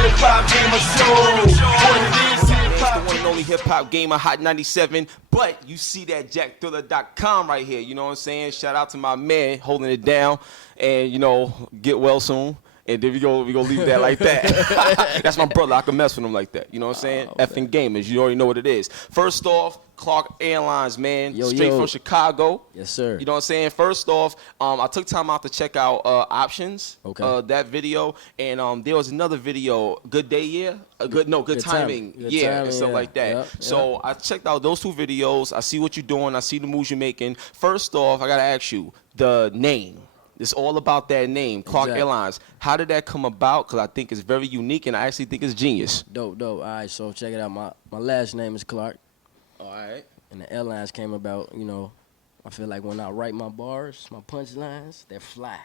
Hip Hop Gamer Show. What it is, Hip It's Hop. the one and only Hip Hop Gamer, Hot 97. But you see that JackThriller.com right here. You know what I'm saying? Shout out to my man holding it down. And, you know, get well soon. And then we go leave that like that. That's my brother. I can mess with him like that. You know what I'm saying? Effing gamers. You already know what it is. First off, Clark Airlines, man. Straight from Chicago. Yes, sir. You know what I'm saying? First off, I took time out to check out Options. Okay. That video. And there was another video, Good Day, yeah? Good timing. And stuff like that. Yep, so I checked out those two videos. I see what you're doing. I see the moves you're making. First off, I got to ask you, the name. It's all about that name, Clark Airlines. How did that come about? Because I think it's very unique, and I actually think it's genius. Dope. All right, so check it out. My last name is Clark. All right. And the airlines came about, you know, I feel like when I write my bars, my punchlines, they're fly.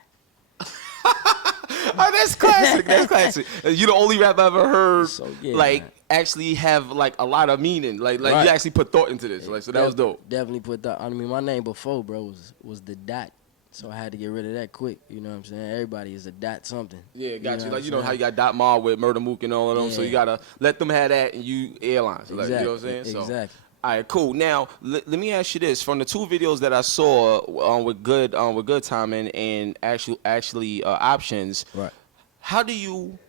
Oh, that's classic. That's classic. You the only rap I ever heard, So, yeah, like, man. actually have, like, a lot of meaning. Like Right. you actually put thought into this. Like, so that was dope. Definitely put that. I mean, my name before, bro, was the dot. So I had to get rid of that quick. You know what I'm saying? Everybody is a dot something. Yeah, got you. know Like, you know what how I'm you got Dot Mar with Murder Mook and all of them. So Yeah. you got to let them have that and you airlines. Like, you know what I'm saying? So, Exactly. all right, cool. Now, let me ask you this: from the two videos that I saw with good timing and actually options, Right. how do you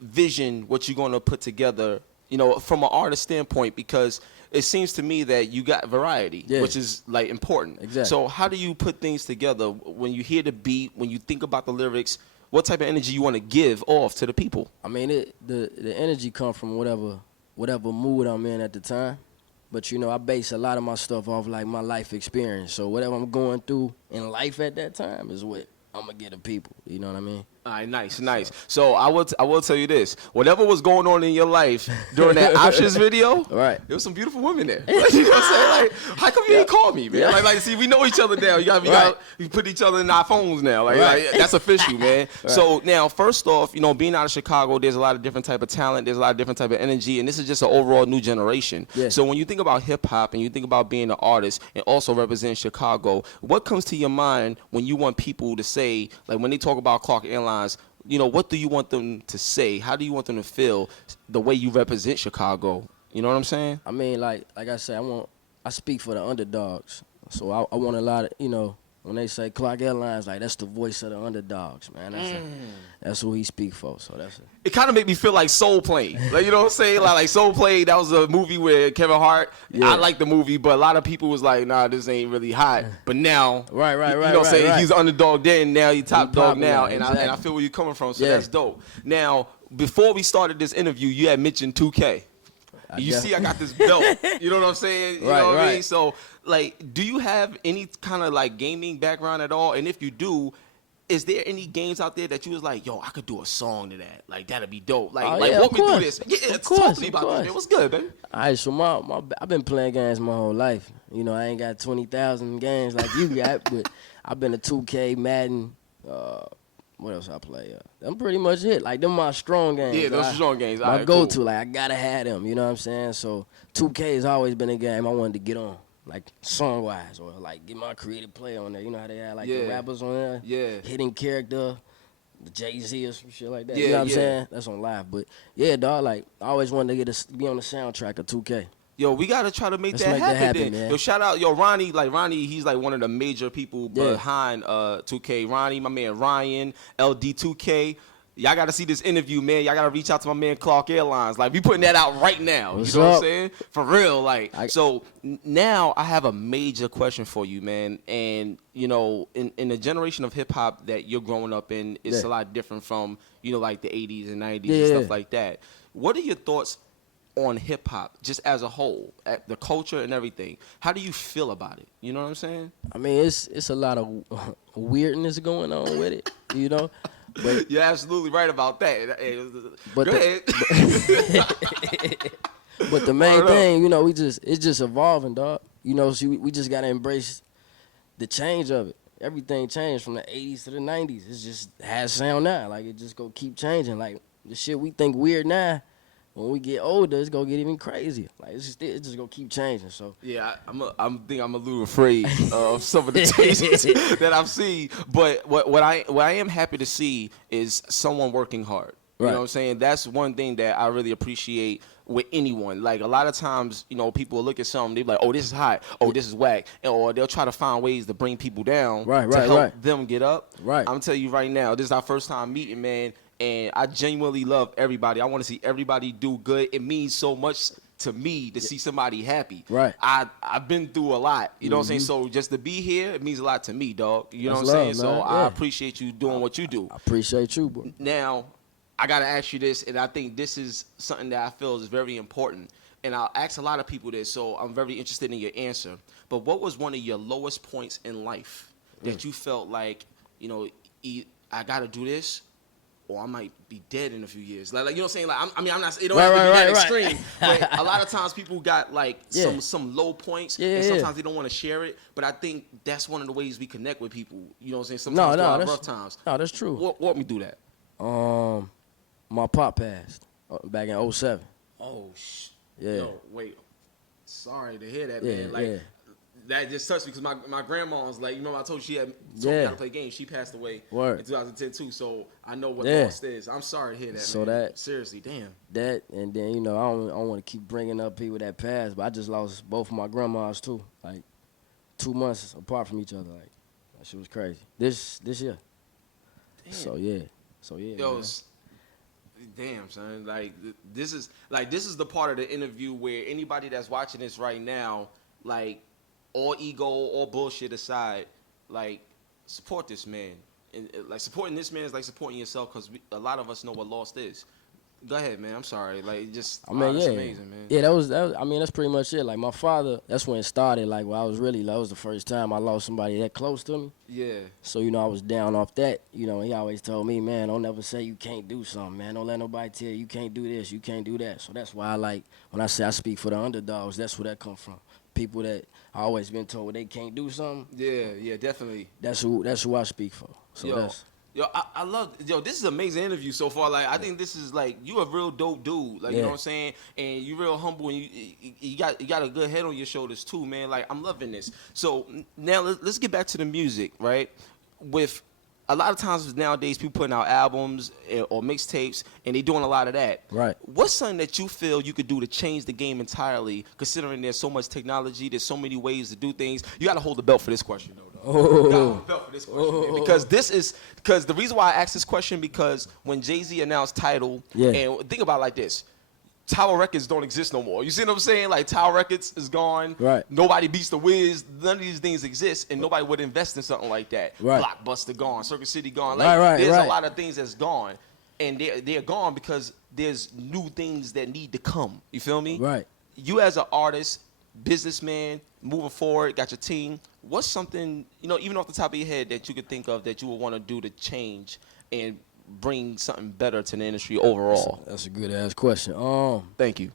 vision what you're going to put together? You know, from an artist standpoint, because it seems to me that you got variety, which is like important. Exactly. So how do you put things together when you hear the beat, when you think about the lyrics? What type of energy you want to give off to the people? I mean, the energy come from whatever mood I'm in at the time. But, you know, I base a lot of my stuff off, like, my life experience. So whatever I'm going through in life at that time is what I'm going to get to people. You know what I mean? All right, nice. So I will tell you this: whatever was going on in your life during that options video, Right. there was some beautiful women there. You know what I'm saying? Like, how come you didn't call me, man? Like, see, we know each other now. We put each other in our phones now. Like that's official, man. Right. So now, first off, you know, being out of Chicago, there's a lot of different type of talent. There's a lot of different type of energy, and this is just an overall new generation. Yeah. So when you think about hip hop and you think about being an artist and also representing Chicago, what comes to your mind when you want people to say, like, when they talk about Clark Airlines? You know, what do you want them to say? How do you want them to feel the way you represent Chicago? You know what I'm saying? I mean, like I said, I speak for the underdogs. So I want a lot of, you know, when they say Clark Airlines, like, that's the voice of the underdogs, man. That's who he speak for. So that's it. It kind of made me feel like Soul Plane. Like, you know what I'm saying? Like Soul Plane, that was a movie with Kevin Hart. Yeah. I like the movie, but a lot of people was like, nah, this ain't really hot. But now, Right, you know what I'm saying? right. He's underdog then, now he's top dog popular, now. And exactly. I feel where you're coming from, so Yeah. that's dope. Now, before we started this interview, you had mentioned 2K. You see, I got this belt. You know what I'm saying? You know what I mean? So, like, do you have any kind of, like, gaming background at all? And if you do, is there any games out there that you was like, yo, I could do a song to that? Like, that'd be dope. Like, walk me through this. Yeah, talk to me about this, man. What's good, baby? All right, so I've been playing games my whole life. You know, I ain't got 20,000 games like you got, but I've been a 2K, Madden, what else I play? I'm pretty much it. Like, them my strong games. Yeah, those strong games. My go-to, like, I gotta have them. You know what I'm saying? So 2K has always been a game I wanted to get on, like, song-wise, or like get my creative play on there. You know how they have like the rappers on there, hidden character, the Jay-Z or some shit like that. You know what I'm saying? That's on live. But yeah, dog, like, I always wanted to be on the soundtrack of 2K. Yo, we gotta try to make that happen then. Yo, shout out, Ronnie. Like, Ronnie, he's like one of the major people behind 2K. Ronnie, my man Ryan, LD2K. Y'all gotta see this interview, man. Y'all gotta reach out to my man Clark Airlines. Like, we putting that out right now. What's you know up? what I'm saying? For real, like. So now I have a major question for you, man. And you know, in the generation of hip hop that you're growing up in, it's a lot different from, you know, like the 80s and 90s and stuff like that. What are your thoughts on hip hop just as a whole, at the culture and everything? How do you feel about it? You know what I'm saying? I mean, it's a lot of weirdness going on with it, you know. But you're absolutely right about that. But Go ahead. But the main thing, you know, it's just evolving, dog. You know, so we just gotta embrace the change of it. Everything changed from the 80s to the 90s. It's just has sound now. Like, it just go keep changing. Like, the shit we think weird now, when we get older, it's gonna get even crazier. Like, it's just gonna keep changing. So yeah, I'm a little afraid of some of the changes that I've seen. But what I am happy to see is someone working hard. You know what I'm saying? That's one thing that I really appreciate with anyone. Like, a lot of times, you know, people look at something, they be like, oh, this is hot, oh, this is whack, or they'll try to find ways to bring people down to help them get up. I'm gonna tell you right now, this is our first time meeting, man, and I genuinely love everybody. I want to see everybody do good. It means so much to me to see somebody happy. I've been through a lot, you know what I'm saying? So just to be here, it means a lot to me, dog. You know what I'm saying? Man. So I appreciate you doing what you do. I appreciate you, bro. Now, I gotta ask you this, and I think this is something that I feel is very important. And I'll ask a lot of people this, so I'm very interested in your answer. But what was one of your lowest points in life that you felt like, you know, I gotta do this, or I might be dead in a few years? Like you know what I'm saying? Like, I'm not. It don't have to be that extreme. But a lot of times people got like some low points, and sometimes they don't want to share it. But I think that's one of the ways we connect with people. You know what I'm saying? Sometimes through rough times. No, that's true. Walk me through that. My pop passed back in 07. Oh, Yo, wait. Sorry to hear that, man. Like, that just touched me because my grandma was like, you know, I told you she had told me how to play games. She passed away in 2010 too, so I know what loss is. I'm sorry to hear that, so man. Seriously, damn. That, and then, you know, I don't want to keep bringing up people that passed, but I just lost both of my grandmas too, like 2 months apart from each other. Like, that shit was crazy. This year. Damn. So yeah. Yo, damn, son. Like, this is the part of the interview where anybody that's watching this right now, like, all ego, all bullshit aside, like, support this man. And like, supporting this man is like supporting yourself, because a lot of us know what lost is. Go ahead, man. I'm sorry. Like, just, it's amazing, man. Yeah, that was. I mean, that's pretty much it. Like, my father, that's when it started. Like, when that was the first time I lost somebody that close to me. Yeah. So, you know, I was down off that. You know, he always told me, man, don't ever say you can't do something, man. Don't let nobody tell you can't do this, you can't do that. So that's why I like, when I say I speak for the underdogs, that's where that come from. People that I always been told they can't do something. Yeah, definitely. That's who I speak for. So I love, this is an amazing interview so far. Like, I think this is, like, you a real dope dude. Like, you know what I'm saying? And you real humble, and you got a good head on your shoulders too, man. Like, I'm loving this. So now let's get back to the music, right? With a lot of times nowadays, people putting out albums or mixtapes, and they doing a lot of that. Right. What's something that you feel you could do to change the game entirely, considering there's so much technology, there's so many ways to do things? You got to hold the belt for this question, though. You gotta hold the belt for this question, man, because the reason why I asked this question, because when Jay-Z announced Tidal, and think about it like this. Tower Records don't exist no more. You see what I'm saying? Like, Tower Records is gone. Right. Nobody beats the Wiz. None of these things exist, and nobody would invest in something like that. Right. Blockbuster gone. Circuit City gone. Like, there's a lot of things that's gone, and they're gone because there's new things that need to come. You feel me? Right. You as an artist, businessman, moving forward, got your team. What's something, you know, even off the top of your head, that you could think of that you would want to do to change and bring something better to the industry overall? That's a good ass question. Thank you.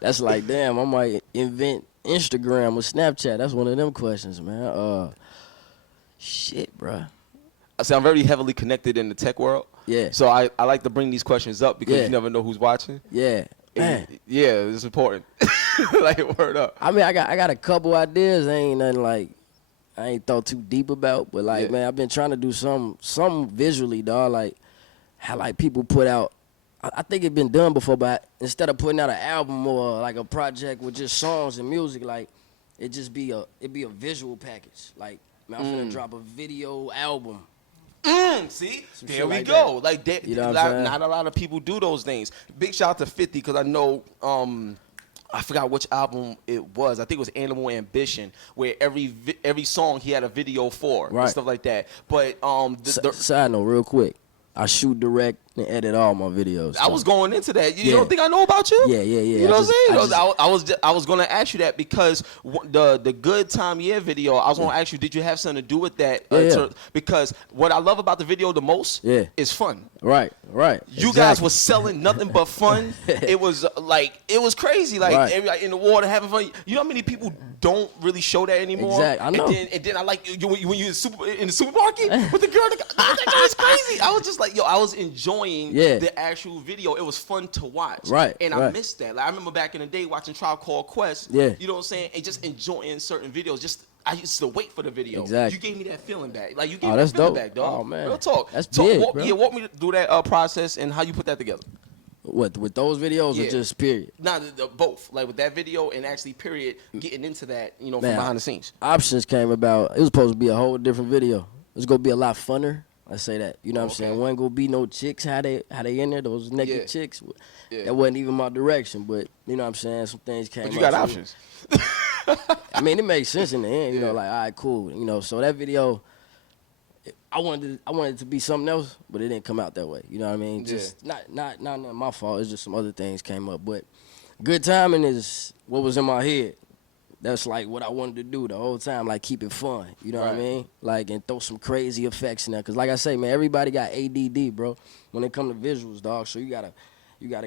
That's like, damn, I might invent Instagram or Snapchat. That's one of them questions, man. Shit, bro. I say I'm very heavily connected in the tech world. Yeah. So I like to bring these questions up because you never know who's watching. Yeah. Man. Yeah, it's important. Like, word up. I mean, I got a couple ideas. Ain't nothing like I ain't thought too deep about, but like, man, I've been trying to do some visually, dog. Like, how like people put out. I think it's been done before, but instead of putting out an album or like a project with just songs and music, like it'd be a visual package. Like, man, I'm finna drop a video album. See, there we go. Like that, you know not a lot of people do those things. Big shout out to 50, because I know I forgot which album it was. I think it was Animal Ambition, where every song he had a video for and stuff like that. But side note, real quick, I shoot, direct, and edit all my videos. I was going into that. You don't think I know about you? Yeah. You know what I'm saying? I was going to ask you that because the Good Time Yeah video, I was going to ask you, did you have something to do with that? Because what I love about the video the most is fun. Right. You guys were selling nothing but fun. It was crazy. Like, everybody in the water having fun. You know how many people don't really show that anymore? Exactly. I know. And then I like when you in the supermarket with the girl. That guy is crazy. I was just like, I was enjoying the actual video. It was fun to watch. Right. And I missed that. Like, I remember back in the day watching Tribe Called Quest. Yeah. You know what I'm saying? And just enjoying certain videos. Just I used to wait for the video. Exactly. You gave me that feeling back. Like, you gave me that feeling back, dog. Oh, man. Real talk. That's big, bro. Yeah, walk me through that process and how you put that together. What, with those videos or just period? Nah, both. Like, with that video and actually period, getting into that, you know, from behind the scenes. Options came about. It was supposed to be a whole different video. It was going to be a lot funner. Let's say that. You know what I'm saying? Wasn't going to be no chicks, how they in there, those naked chicks. That wasn't even my direction, but you know what I'm saying? Some things came up. But you got options. I mean, it makes sense in the end, you know, like, all right, cool. You know, so that video, I wanted it to be something else, but it didn't come out that way. You know what I mean? Just not my fault. It's just some other things came up. But good timing is what was in my head. That's like what I wanted to do the whole time, like keep it fun. You know what I mean? Like, and throw some crazy effects in there. Cause like I say, man, everybody got ADD, bro. When it come to visuals, dog. So you gotta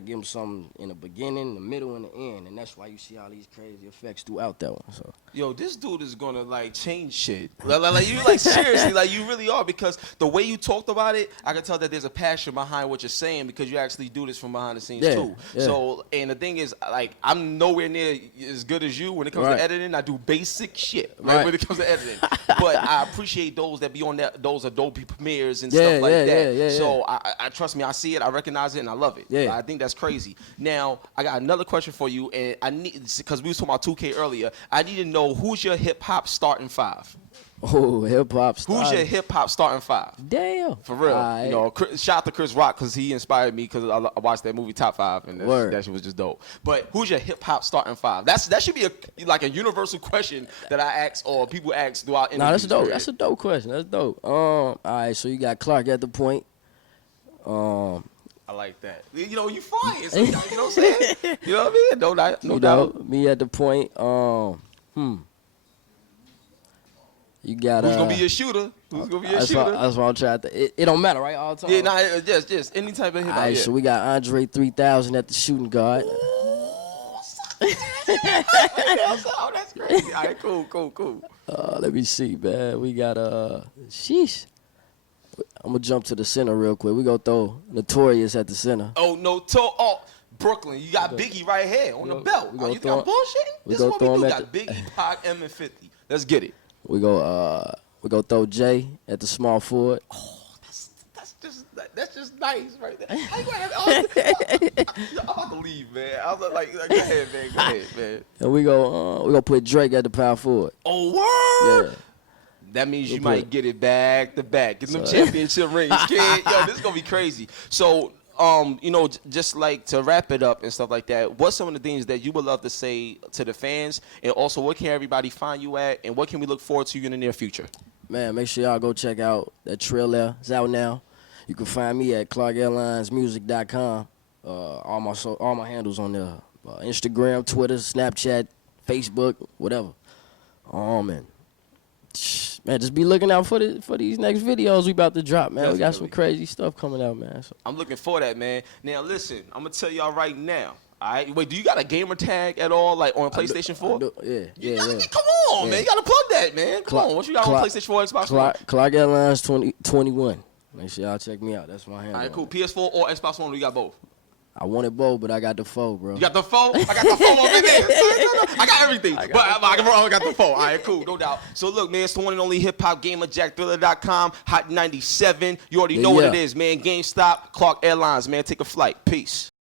give them something in the beginning, the middle, and the end, and that's why you see all these crazy effects throughout that one. So, yo, this dude is gonna like change shit. Like you, like seriously, like you really are, because the way you talked about it, I can tell that there's a passion behind what you're saying, because you actually do this from behind the scenes too. Yeah. So, and the thing is, like, I'm nowhere near as good as you when it comes to editing. I do basic shit when it comes to editing, but I appreciate those that be on those Adobe Premieres and stuff like that. So I trust me, I see it, I recognize it, and I love it. Yeah. I think that's crazy. Now, I got another question for you, and I need, because we was talking about 2K earlier, I need to know, who's your hip-hop starting five? Oh, hip-hop starting. Who's your hip-hop starting five? Damn. For real. You know, shout out to Chris Rock, because he inspired me, because I watched that movie Top 5, and that shit was just dope. But who's your hip-hop starting five? That should be like a universal question that I ask, or people ask throughout interviews. Nah, that's dope. That's a dope question. That's dope. All right, so you got Clark at the point. I like that. You know, you flying. So, you know what I'm saying? You know what I mean? No doubt. Me at the point. You got who's gonna be your shooter? Who's gonna be your shooter? That's what I'm trying to. It don't matter, right? All the time. Yeah, nah, just any type of hip hop. All right, so we got Andre 3000 at the shooting guard. Oh, that's crazy. All right, cool. Let me see, man. We got sheesh. I'm gonna jump to the center real quick. We gonna throw Notorious at the center. Brooklyn. You got Biggie right here on the belt. You got bullshitting? This is what we do. We got Biggie, Pac, M, and 50. Let's get it. We go throw Jay at the small forward. Oh, that's just nice right there. How you gonna have, I'm about to leave, man. I was like, go ahead, man. And we go put Drake at the power forward. Oh, word. Yeah. That means you might get it back to back. Get them championship rings, kid. Yo, this is gonna be crazy. So, you know, just like to wrap it up and stuff like that, what's some of the things that you would love to say to the fans? And also, what can everybody find you at? And what can we look forward to you in the near future? Man, make sure y'all go check out that trailer. It's out now. You can find me at ClarkAirlinesMusic.com. All my handles on there. Instagram, Twitter, Snapchat, Facebook, whatever. Man, just be looking out for these next videos we about to drop, man. Definitely. We got some crazy stuff coming out, man. So. I'm looking for that, man. Now, listen, I'm going to tell y'all right now. All right? Wait, do you got a gamer tag at all, like on PlayStation 4? Yeah. Come on, man. You got to plug that, man. Come on. What you got on PlayStation 4, Xbox One? Clark Airlines 2021. Make sure y'all check me out. That's my handle. All right, cool. PS4 or Xbox One, or you got both? I wanted both, but I got the 4, bro. You got the 4? I got the 4 over there. I got everything. I got the 4. All right, cool. No doubt. So, look, man, it's the one and only HipHopGamer, JackThriller.com, Hot 97. You already know what it is, man. GameStop, Clark Airlines, man. Take a flight. Peace.